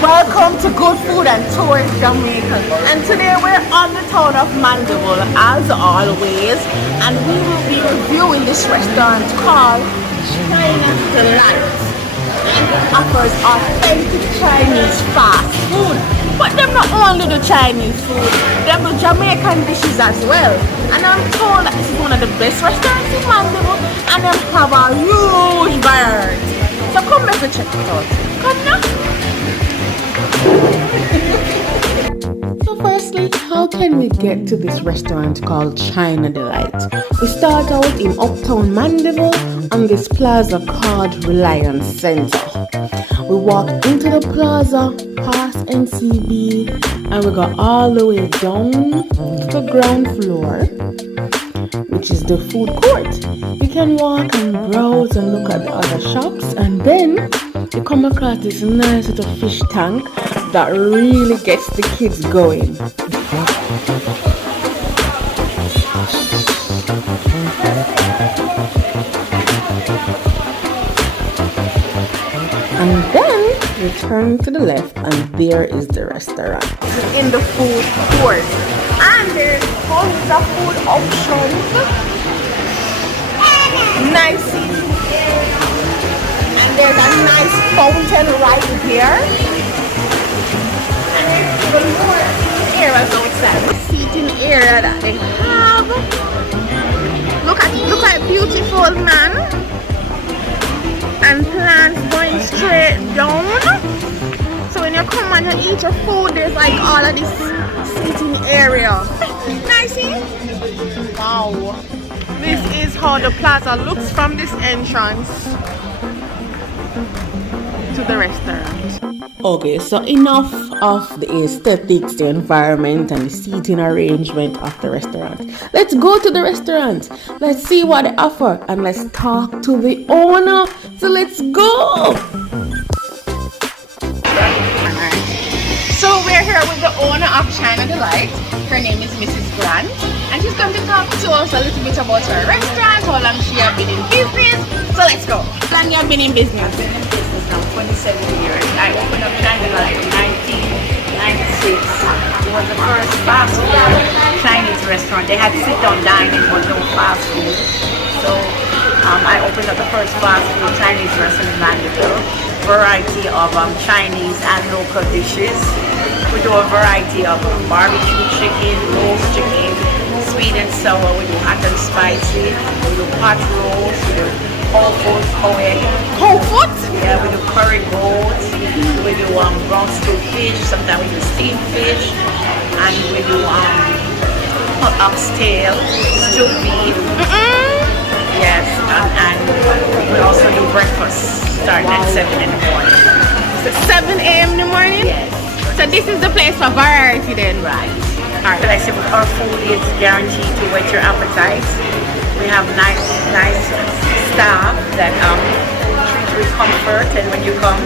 Welcome to Good Food and Tours Jamaica. And today we're on the town of Mandeville as always, and we will be reviewing this restaurant called Delite. And it offers authentic Chinese fast food. But they're not only the Chinese food, they have the Jamaican dishes as well. And I'm told that this is one of the best restaurants in Mandeville, and they have a huge variety. So come let me check it out. Come now. So firstly, how can we get to this restaurant called China Delite? We start out in uptown Mandeville on this plaza called Reliance Center. We walk into the plaza, past NCB, and we go all the way down to the ground floor, which is the food court. You can walk and browse and look at the other shops, and then you come across this nice little fish tank that really gets the kids going. And then you turn to the left and there is the restaurant. In the food court. And there's tons of food options. Nice seating area. And there's a nice fountain right here. And there's even more seating areas outside. The seating area that they have. Look at beautiful man. And plants going straight down. So when you come and you eat your food, there's like all of this seating area. Nice, see? Wow. This is how the plaza looks from this entrance to the restaurant. Okay, so enough of the aesthetics, the environment, and the seating arrangement of the restaurant. Let's go to the restaurant. Let's see what they offer and let's talk to the owner. So let's go. So we're here with the owner of China Delite. Her name is Mrs. Grant, and she's going to talk to us a little bit about her restaurant, how long she has been in business. So let's go. How long you have been in business? I've been in business now 27 years. I opened up China Delite in 1996. It was the first fast food Chinese restaurant. They had sit-down dining, but no fast food. So I opened up the first fast food Chinese restaurant in Mandeville. Variety of Chinese and local dishes. We do a variety of barbecue chicken, roast chicken, sweet and sour. We do hot and spicy. We do pot roast. We do whole food, Whole food? Yeah, we do curry goat. We do brown stew fish. Sometimes we do steamed fish, and we do oxtail, stewed beef. Yes, and we also do breakfast starting at 7 in the morning. So 7 a.m. in the morning? Yes. So this is the place for variety then? Right. Alright, like I said, our food is guaranteed to whet your appetite. We have nice staff that treat you with comfort, and when you come,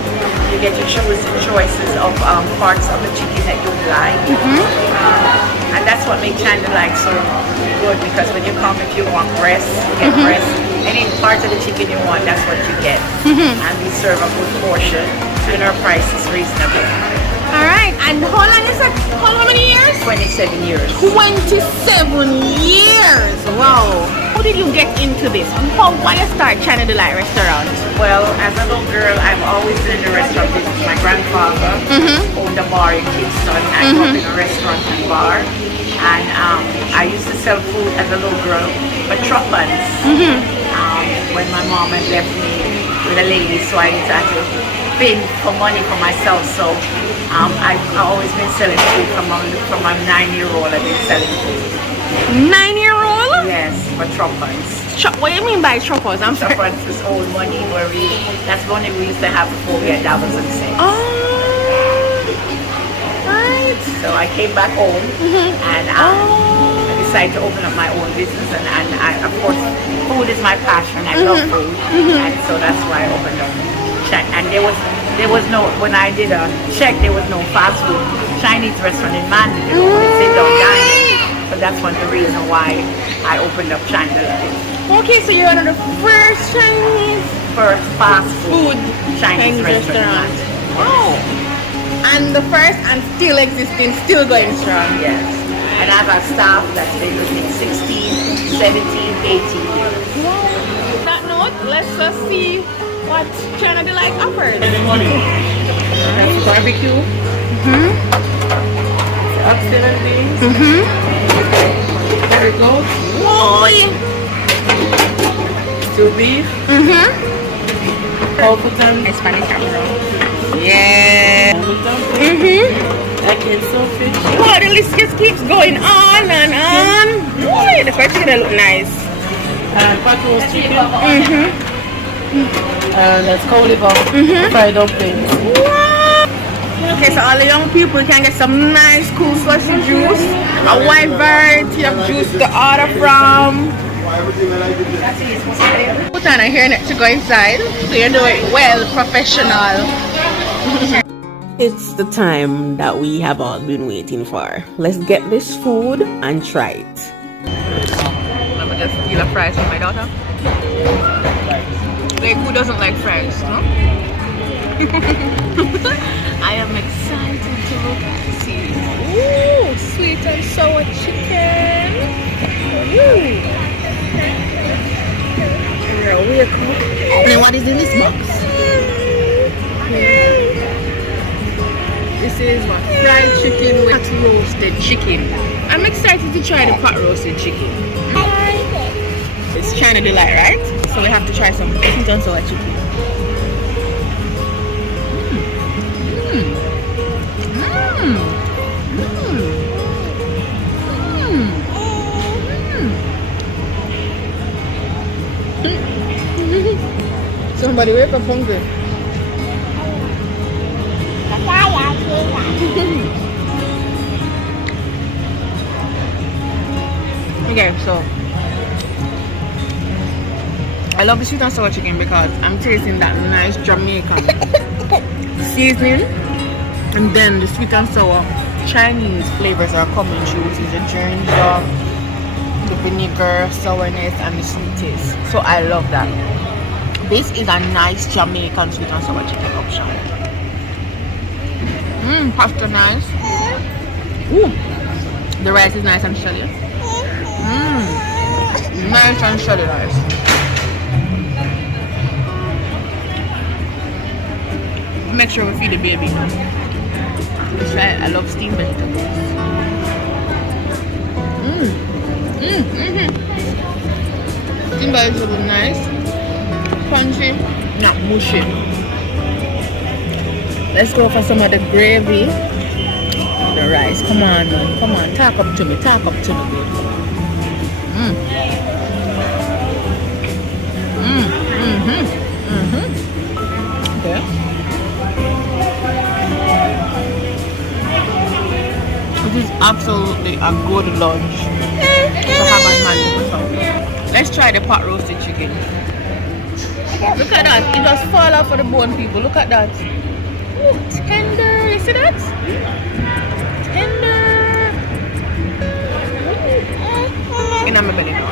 you get to choose choices of parts of the chicken that you like. And that's what makes China Delite so good, because when you come, if you want breast, you get breast. Any part of the chicken you want, that's what you get. And we serve a good portion, and our price is reasonable. Alright, and how long is it? How many years? 27 years. 27 years! Wow! How did you get into this? And why you start China Delite restaurant? Well, as a little girl, I've always been in the restaurant business. My grandfather owned a bar in Kingston. I grew up in a restaurant and bar. And I used to sell food as a little girl, but truck buns. When my mom had left me with a lady, so I had to pay for money for myself. So I've always been selling food from my 9-year-old. I've been selling food. 9-year-old? Yes, for truck buns. What do you mean by truck buns? I'm sorry. Truck buns is old money where that's the money we used to have before we had dollars and cents. Oh, right. So I came back home and I decided to open up my own business, and I, of course, food is my passion. I love food, and so that's why I opened up. And there was no, when I did a check, there was no fast food Chinese restaurant in Mandeville. Sit down dining. So that's one of the reasons why I opened up China Delite. Okay, so you're one of the first fast food Chinese restaurant. Wow. And the first and still existing, still going strong. Yes. And I have a staff that's been with me 16, 17, 18 years. On that note, let's see what China Delite offers. That's barbecue. Oxtail and beans. There we go. Boy. Stew beef. Whole food and Spanish macaroni. Yeah. That queso fish. Boy, the list just keeps going on and on. Boy, the fried chicken look nice. Pot roast chicken. That's cauliflower. Fried dumplings. Okay, so all the young people can get some nice cool slushy juice. A wide variety of juice to order from. Put on a hairnet to go inside. So you do it well, professional. It's the time that we have all been waiting for. Let's get this food and try it. Let me just steal a fries from my daughter. Like, who doesn't like fries, no? I am excited to see. Ooh, sweet and sour chicken. Ooh. And what is in this box? This is what? Fried chicken with hot roasted chicken. I'm excited to try the pot roasted chicken. It's China Delite, right? So we have to try some sweet and sour chicken. Somebody wake up hungry. Okay, so I love the sweet and sour chicken because I'm tasting that nice Jamaican seasoning, and then the sweet and sour Chinese flavors are coming through, which is the ginger, the vinegar, sourness, and the sweet taste. So I love that. This is a nice Jamaican sweet and sour chicken option. Pasta nice. Ooh, the rice is nice and shelly. Nice and shelly rice. Make sure we feed the baby. That's right, I love steamed vegetables. Steamed vegetables nice. Crunchy, not mushy. Let's go for some of the gravy. The rice. Come on, man. Come on. Talk up to me. Talk up to me, baby. Okay. This is absolutely a good lunch to have on Mandeville. Let's try the pot roasted chicken. Look at that. It just fall off of the bone, people. Look at that. Ooh, tender. You see that? Tender. In my belly now.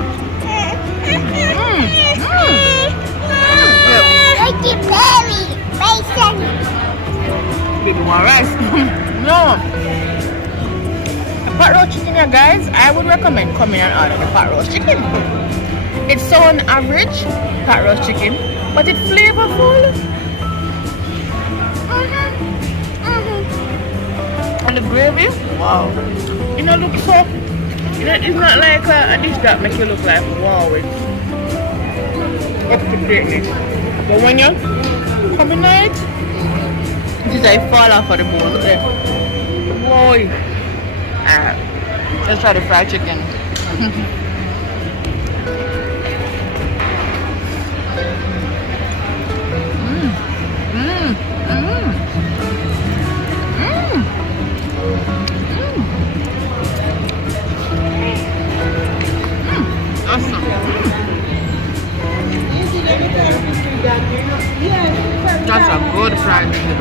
Like it berry. Bison. Baby want rice? No. The pot roast chicken here, guys, I would recommend coming and order the pot roast chicken. It's so on average, pot roast chicken, but it's flavorful. And the gravy, wow. You know, look so, you know, it's not like a dish that makes you look like, wow, it's up to greatness. But when you come in it, it is like fall off of the bone. Look at it. Boy. Let's try the fried chicken. Awesome. That's a good fried chicken.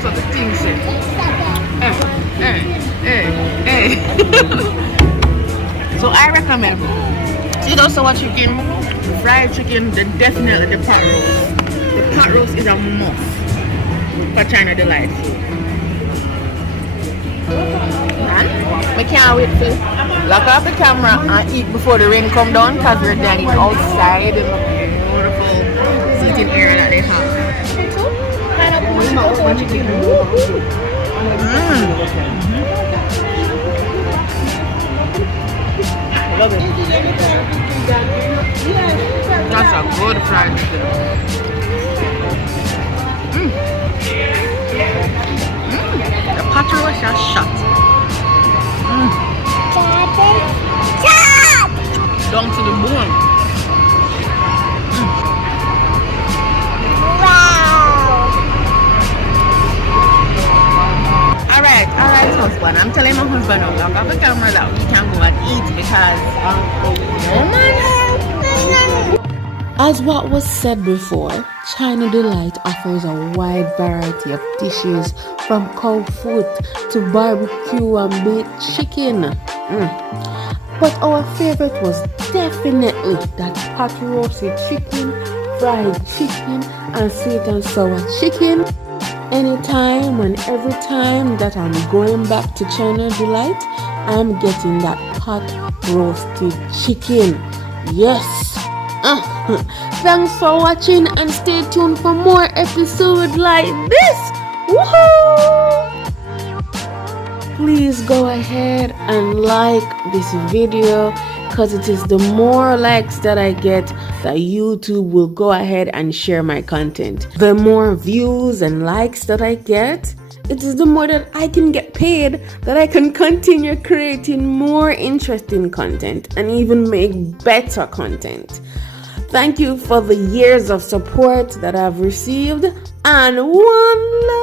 So the thing said, so I Sweet and sour chicken, fried chicken, then definitely the pot roast. The pot roast is a must for China Delight. Man, I can't wait to lock off the camera and eat before the rain come down because we're dining outside in the beautiful seating area that they have. Love it. That's a good fried chicken. The pot roast is shot. Down to the bone. Wow. Alright, husband. I'm telling my husband now, lock off the camera that we can go and eat because as what was said before, China Delight offers a wide variety of dishes from cow foot to barbecue and baked chicken. But our favorite was definitely that pot roasted chicken, fried chicken, and sweet and sour chicken. Anytime and every time that I'm going back to China Delight, I'm getting that pot roasted chicken. Yes! Thanks for watching and stay tuned for more episodes like this. Woohoo! Please go ahead and like this video because it is the more likes that I get that YouTube will go ahead and share my content. The more views and likes that I get, it is the more that I can get paid, that I can continue creating more interesting content and even make better content. Thank you for the years of support that I've received, and one love.